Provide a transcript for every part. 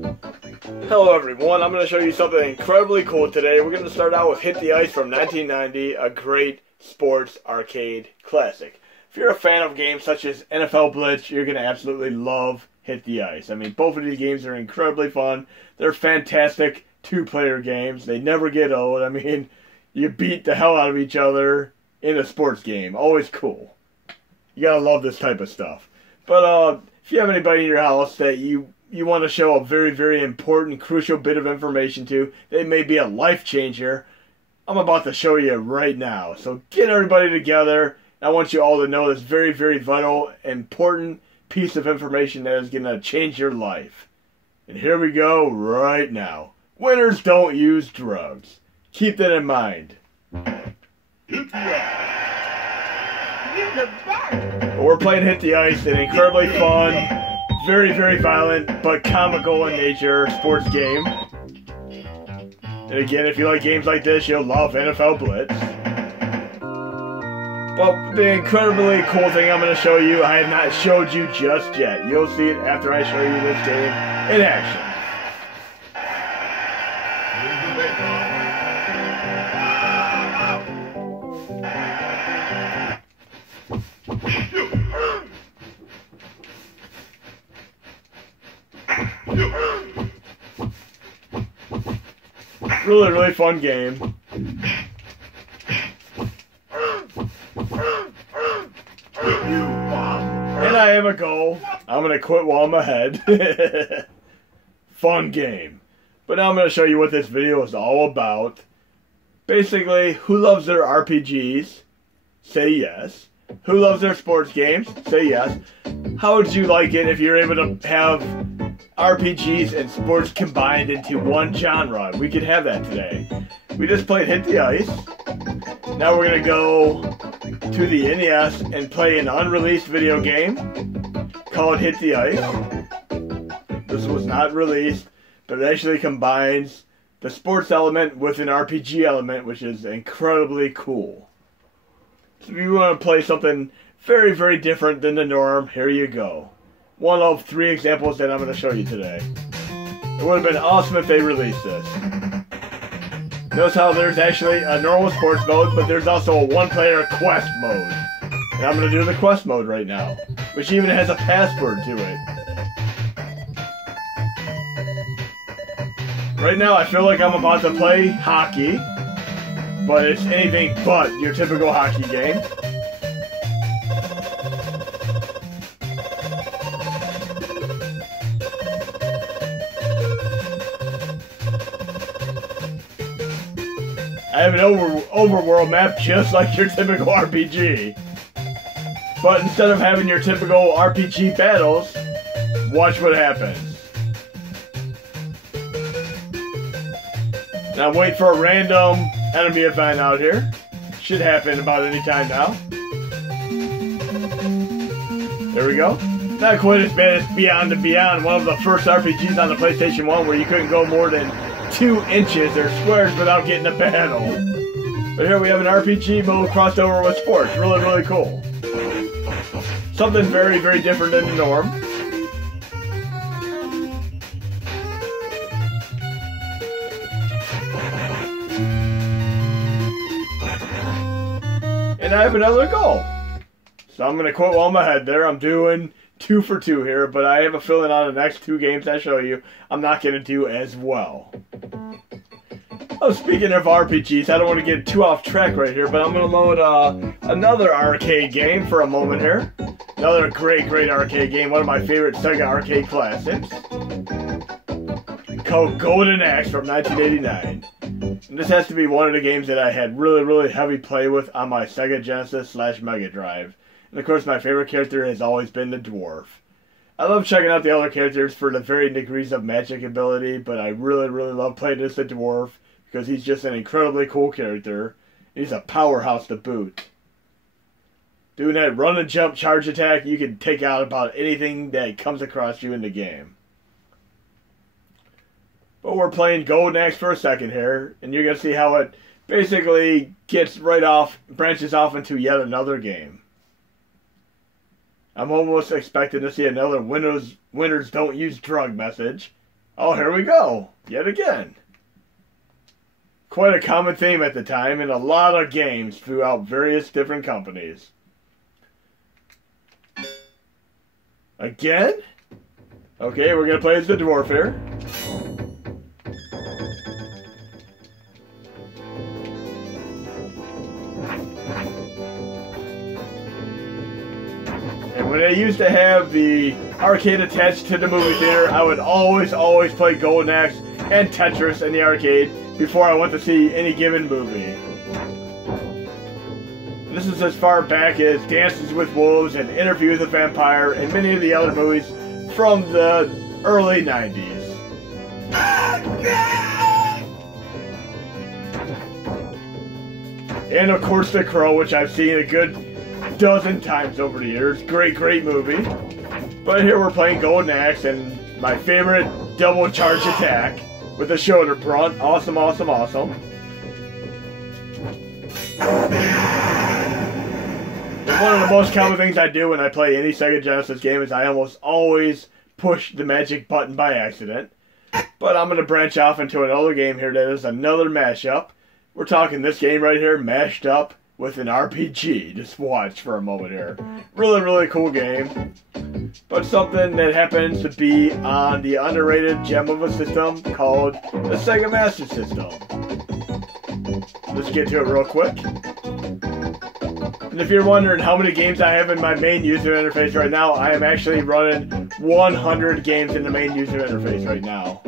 Hello everyone, I'm going to show you something incredibly cool today. We're going to start out with Hit the Ice from 1990, a great sports arcade classic. If you're a fan of games such as NFL Blitz, you're going to absolutely love Hit the Ice. I mean, both of these games are incredibly fun. They're fantastic two-player games. They never get old. I mean, you beat the hell out of each other in a sports game. Always cool. You got to love this type of stuff. But if you have anybody in your house that you want to show a very, very important, crucial bit of information to, they may be a life changer, I'm about to show you right now. So get everybody together. I want you all to know this very, very vital, important piece of information that is going to change your life. And here we go right now. Winners don't use drugs. Keep that in mind. We're playing Hit the Ice, an incredibly fun, very, very violent, but comical in nature sports game. And again, if you like games like this, you'll love NFL Blitz. Well, the incredibly cool thing I'm going to show you, I have not showed you just yet. You'll see it after I show you this game in action. Really, really fun game. And I have a goal. I'm going to quit while I'm ahead. Fun game. But now I'm going to show you what this video is all about. Basically, who loves their RPGs? Say yes. Who loves their sports games? Say yes. How would you like it if you're able to have RPGs and sports combined into one genre? We could have that today. We just played Hit the Ice. Now we're going to go to the NES and play an unreleased video game called Hit the Ice. This was not released, but it actually combines the sports element with an RPG element, which is incredibly cool. So if you want to play something very, very different than the norm, here you go. One of 3 examples that I'm going to show you today. It would have been awesome if they released this. Notice how there's actually a normal sports mode, but there's also a one-player quest mode. And I'm going to do the quest mode right now, which even has a password to it. Right now I feel like I'm about to play hockey, but it's anything but your typical hockey game. I have an overworld map just like your typical RPG. But instead of having your typical RPG battles, watch what happens. Now wait for a random enemy event out here. Should happen about any time now. There we go. Not quite as bad as Beyond and Beyond, one of the first RPGs on the PlayStation 1 where you couldn't go more than 2 inches or squares without getting a battle. But here we have an RPG mode crossed over with sports. Really, really cool. Something very, very different than the norm. And I have another goal. So I'm going to quit while I'm ahead there. I'm doing 2 for 2 here, but I have a feeling on the next 2 games I show you, I'm not going to do as well. Oh, speaking of RPGs, I don't want to get too off track right here, but I'm going to load another arcade game for a moment here. Another great, great arcade game, one of my favorite Sega arcade classics, called Golden Axe from 1989. And this has to be one of the games that I had really, really heavy play with on my Sega Genesis / Mega Drive. And of course, my favorite character has always been the dwarf. I love checking out the other characters for the varying degrees of magic ability, but I really, really love playing as the dwarf because he's just an incredibly cool character. He's a powerhouse to boot. Doing that run and jump charge attack, you can take out about anything that comes across you in the game. But we're playing Golden Axe for a second here, and you're going to see how it basically gets right off, branches off into yet another game. I'm almost expecting to see another winners don't use drug message. Oh, here we go. Yet again. Quite a common theme at the time in a lot of games throughout various different companies. Again? Okay, we're going to play as the dwarf here. And when I used to have the arcade attached to the movie theater, I would always play Golden Axe and Tetris in the arcade before I went to see any given movie. This is as far back as Dances with Wolves and Interview with a Vampire and many of the other movies from the early 90s. And of course The Crow, which I've seen a good dozen times over the years. Great movie. But here we're playing Golden Axe and my favorite double charge attack with the shoulder brunt. Awesome. And one of the most common things I do when I play any Sega Genesis game is I almost always push the magic button by accident. But I'm going to branch off into another game here that is another mashup. We're talking this game right here mashed up with an RPG. Just watch for a moment here. Really cool game. But something that happens to be on the underrated gem of a system called the Sega Master System. Let's get to it real quick. And if you're wondering how many games I have in my main user interface right now, I am actually running 100 games in the main user interface right now.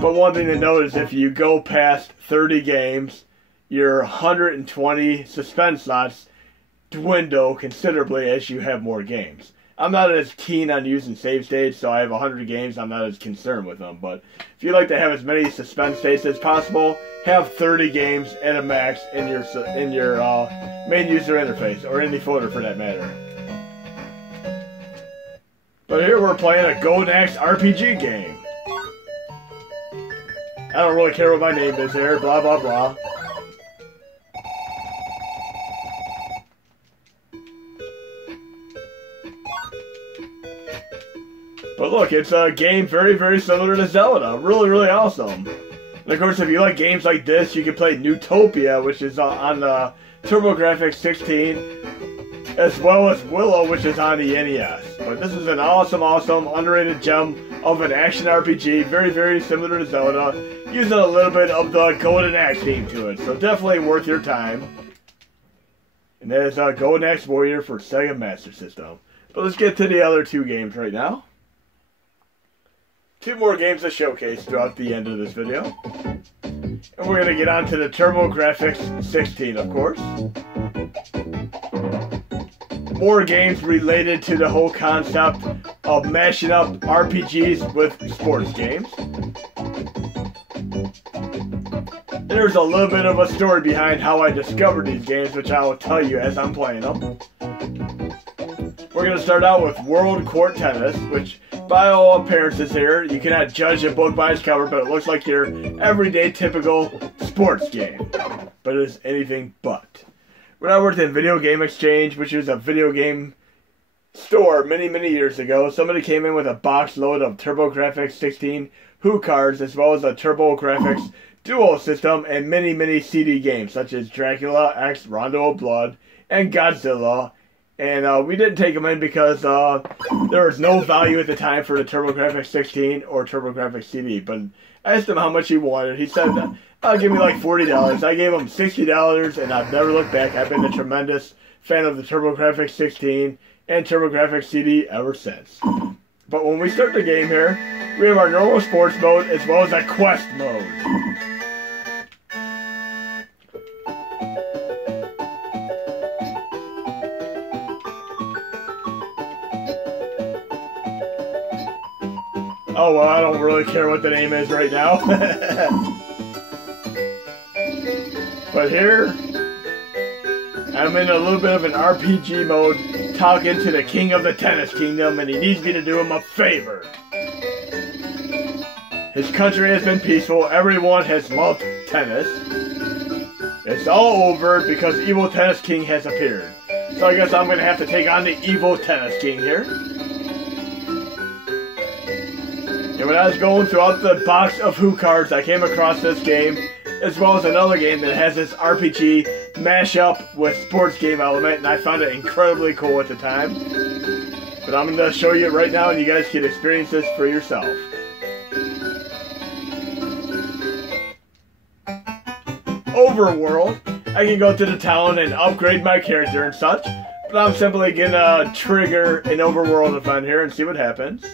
But one thing to note is if you go past 30 games, your 120 suspend slots dwindle considerably as you have more games. I'm not as keen on using save states, so I have 100 games. I'm not as concerned with them. But if you like to have as many suspend states as possible, have 30 games at a max in your main user interface, or any folder for that matter. But here we're playing a Golden Axe RPG game. I don't really care what my name is here, blah blah blah. But look, it's a game very similar to Zelda. Really awesome. And of course, if you like games like this, you can play Newtopia, which is on the TurboGrafx 16, as well as Willow, which is on the NES. But this is an awesome, underrated gem of an action RPG, very similar to Zelda, using a little bit of the Golden Axe theme to it. So definitely worth your time. And that is Golden Axe Warrior for Sega Master System. But let's get to the other two games right now. Two more games to showcase throughout the end of this video. And we're going to get on to the TurboGrafx 16, of course. More games related to the whole concept of mashing up RPGs with sports games. And there's a little bit of a story behind how I discovered these games, which I will tell you as I'm playing them. We're going to start out with World Court Tennis, which by all appearances here, you cannot judge a book by its cover, but it looks like your everyday typical sports game. But it is anything but. When I worked in Video Game Exchange, which was a video game store many years ago, somebody came in with a box load of TurboGrafx 16 Who cards, as well as a TurboGrafx Duo system and many CD games, such as Dracula X Rondo of Blood and Godzilla. And we didn't take them in because there was no value at the time for the TurboGrafx 16 or TurboGrafx CD. But I asked him how much he wanted. He said, I'll give me like $40. I gave him $60, and I've never looked back. I've been a tremendous fan of the TurboGrafx 16 and TurboGrafx CD ever since. But when we start the game here, we have our normal sports mode as well as a quest mode. Oh, well, I don't really care what the name is right now. But here, I'm in a little bit of an RPG mode, talking to the king of the tennis kingdom, and he needs me to do him a favor. His country has been peaceful, everyone has loved tennis. It's all over because Evil Tennis King has appeared. So I guess I'm going to have to take on the Evil Tennis King here. And And when I was going throughout the box of Who cards, I came across this game, as well as another game that has this RPG mashup with sports game element, and I found it incredibly cool at the time. But I'm going to show you it right now, and you guys can experience this for yourself. Overworld, I can go to the town and upgrade my character and such, but I'm simply going to trigger an overworld event here and see what happens.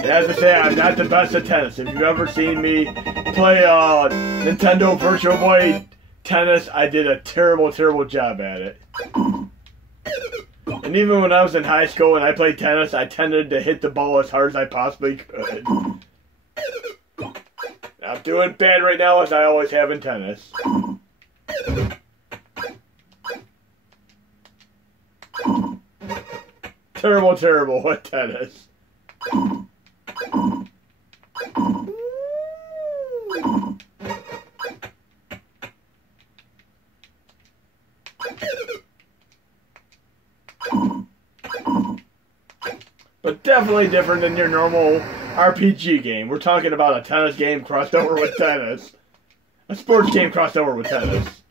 I have to say, I'm not the best at tennis. If you've ever seen me play Nintendo Virtual Boy Tennis, I did a terrible, terrible job at it. And even when I was in high school and I played tennis, I tended to hit the ball as hard as I possibly could. I'm doing bad right now, as I always have in tennis. Terrible, terrible at tennis. But definitely different than your normal RPG game. We're talking about a tennis game crossed over with tennis. A sports game crossed over with tennis.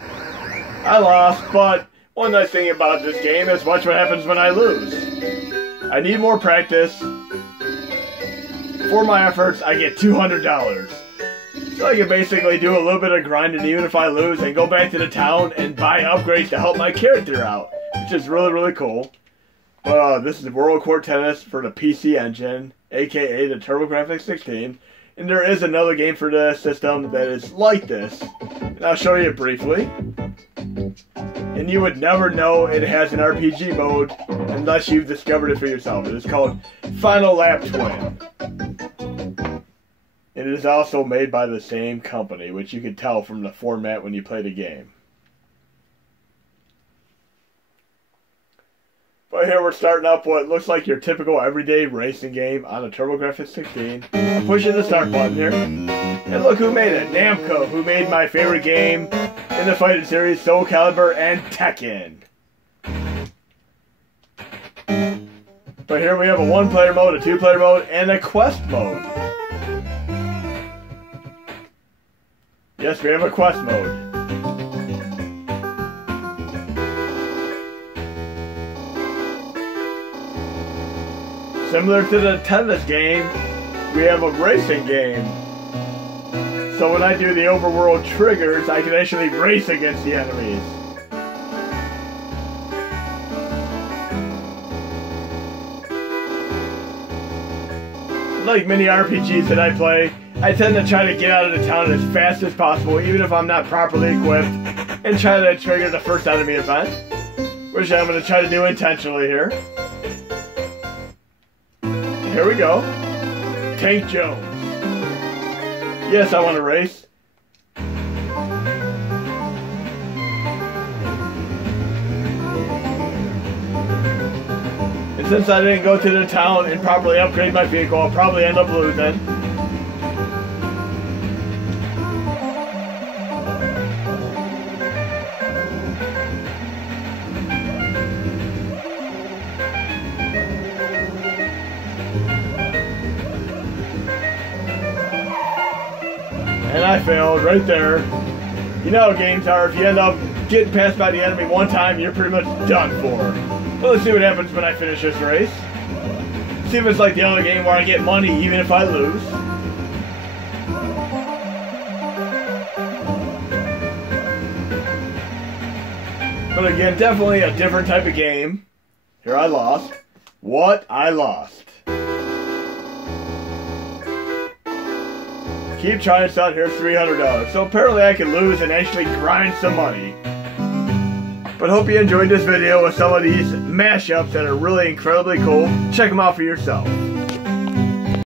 I lost, but one nice thing about this game is watch what happens when I lose. I need more practice. For my efforts, I get $200. So I can basically do a little bit of grinding even if I lose and go back to the town and buy upgrades to help my character out, which is really, really cool. This is World Court Tennis for the PC Engine, aka the TurboGrafx 16. And there is another game for the system that is like this. And I'll show you briefly. And you would never know it has an RPG mode unless you've discovered it for yourself. It is called Final Lap Twin. It is also made by the same company, which you can tell from the format when you play the game. But here we're starting up what looks like your typical everyday racing game on a TurboGrafx 16. I'm pushing the start button here. And look who made it. Namco, who made my favorite game in the fighting series, Soul Calibur and Tekken. But here we have a one-player mode, a two-player mode, and a quest mode. Yes, we have a quest mode. Similar to the tennis game, we have a racing game. So when I do the overworld triggers, I can actually race against the enemies. Like many RPGs that I play, I tend to try to get out of the town as fast as possible, even if I'm not properly equipped, and try to trigger the first enemy event, which I'm going to try to do intentionally here. Here we go. Tank Jones. Yes, I want to race. And since I didn't go to the town and properly upgrade my vehicle, I'll probably end up losing. And I failed right there. You know how games are. If you end up getting passed by the enemy one time, you're pretty much done for. Well, let's see what happens when I finish this race. See if it's like the other game where I get money even if I lose. But again, definitely a different type of game. Here I lost. What? I lost. Keep trying, son. Here's $300. So apparently I can lose and actually grind some money. But hope you enjoyed this video with some of these mashups that are really incredibly cool. Check them out for yourself.